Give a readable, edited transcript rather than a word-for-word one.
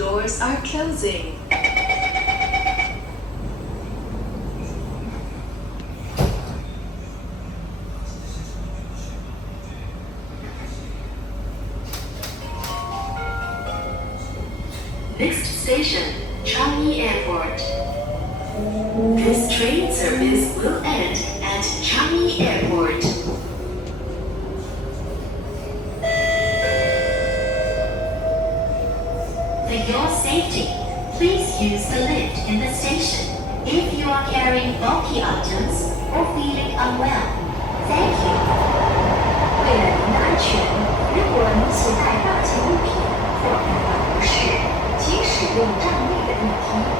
Doors are closing. Next station, Changi Airport. This train service will end at Changi Airport. For your safety, please use the lift in the station if you are carrying bulky items or feeling unwell. Thank you. 为了您的安全，如果您携带大件物品或感到不适，请使用站内的电梯。